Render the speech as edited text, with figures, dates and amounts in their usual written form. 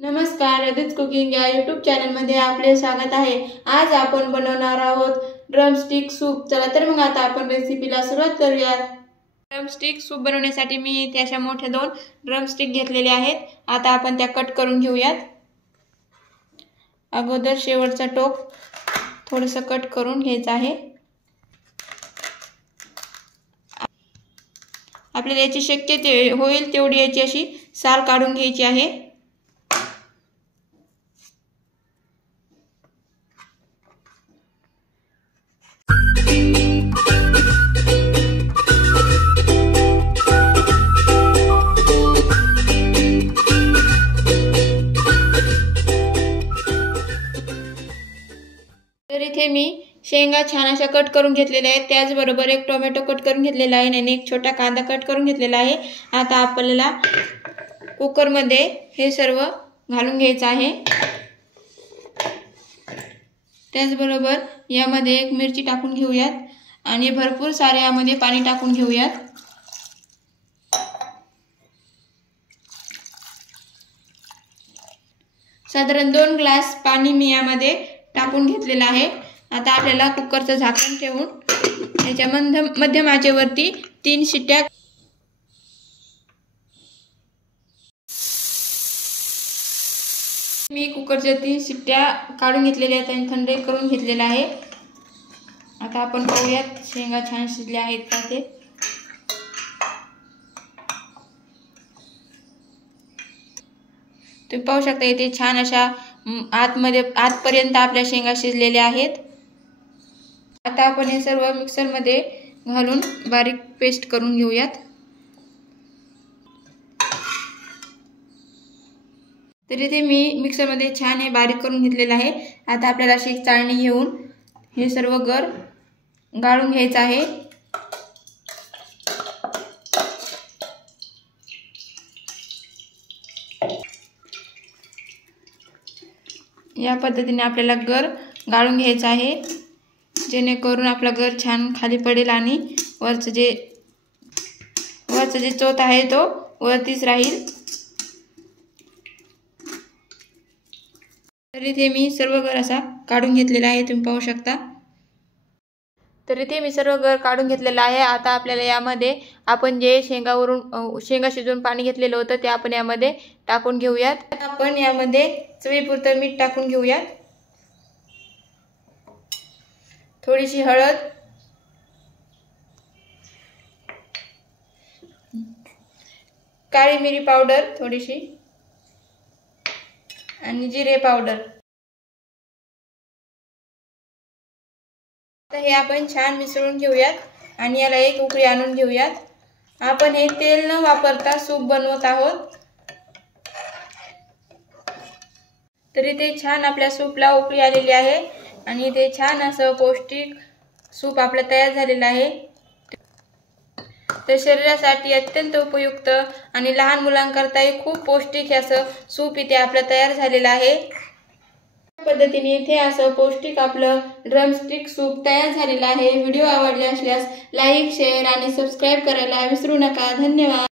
नमस्कार, रदित कुकिंग या यूट्यूब चॅनलमध्ये आपले स्वागत आहे। आज आपण बनवणार आहोत ड्रमस्टिक सूप। चला तर मग आता आपण रेसिपीला सुरुवात करूया। ड्रमस्टिक सूप बनवण्यासाठी मी इथे अशा मोठ्या 2 ड्रमस्टिक घेतलेले आहेत। आता आपण त्या कट करून घेऊयात। अगोदर शेवटचा टोक थोडंसं कट करून घ्यायचं आहे। आपल्याला याची शक्य होईल तेवढी याची अशी साल काढून घ्यायची आहे। तर इथे मी शेंगा छान अशा कट करून घेतलेल्या आहेत। त्याचबरोबर एक टोमॅटो कट करून घेतलेला आहे आणि एक छोटा कांदा कट करून घेतलेला आहे। आता आपल्याला कुकर मध्ये हे सर्व घालून घ्यायचं आहे। त्याचबरोबर यामध्ये एक मिरची टाकून घेऊयात आणि भरपूर सारे यामध्ये पाणी टाकून घेऊयात। साधारण 2 ग्लास पाणी मी यामध्ये टाकून घेतलेला आहे। आता आपल्याला कुकरचं झाकण ठेवून याच्या मध्यम आचेवरती 3 शिट्ट्या मी कुकरच्या 3 शिट्ट्या काढून घेतलेल्या आहेत आणि थंड करून घेतलेला आहे। आता आपण पाहूयात शेंगा छान शिजल्या आहेत का ते। तुम्ही पाहू शकता इथे छान अशा आतपर्यंत आपल्या शेंगा शिजलेल्या आहेत। आता आपण हे सर्व मिक्सर मध्ये घालून बारीक पेस्ट करून घेऊयात। तर इथे मी मिक्सर मध्ये छान हे बारीक करून घेतलेलं आहे। आता आपल्याला अशी एक चाळणी घेऊन हे सर्व गर गाळून घ्यायचं आहे। या पद्धतीने आपल्याला गर गाळून घ्यायचा आहे, जेणेकरून आपला गर छान खाली पडेल आणि वरचं जे चोथ आहे तो वरतीच राहील। तर इथे मी सर्व गर असा काढून घेतलेला आहे, तुम्ही पाहू शकता। तर इथे मी सर्व गर काढून घेतलेला आहे। आता आपल्याला यामध्ये आपण जे शेंगा शिजवून पाणी घेतलेलं होतं ते आपण यामध्ये टाकून घेऊयात। आपण यामध्ये चवीपुरतं मीठ टाकून घेऊयात, थोडीशी हळद, काळी मिरी पावडर थोडीशी आणि जिरे पावडर। आता हे आपण छान मिसळून घेऊयात आणि याला एक उकळी आणून घेऊयात। आपण हे तेल न वापरता सूप बनवत आहोत। तरी ते छान आपल्या सूपला उकळी आलेली आहे आणि ते छान असं पौष्टिक सूप आपलं तयार झालेलं आहे। तर शरीरासाठी अत्यंत उपयुक्त आणि लहान मुलांकरताही खूप पौष्टिक असं सूप इथे आपलं तयार झालेलं आहे। पद्धतीने इथे असं पौष्टिक आपलं ड्रमस्टिक सूप तयार झालेलं आहे। व्हिडिओ आवडले असल्यास लाईक, शेअर आणि सबस्क्राइब करायला विसरू नका। धन्यवाद।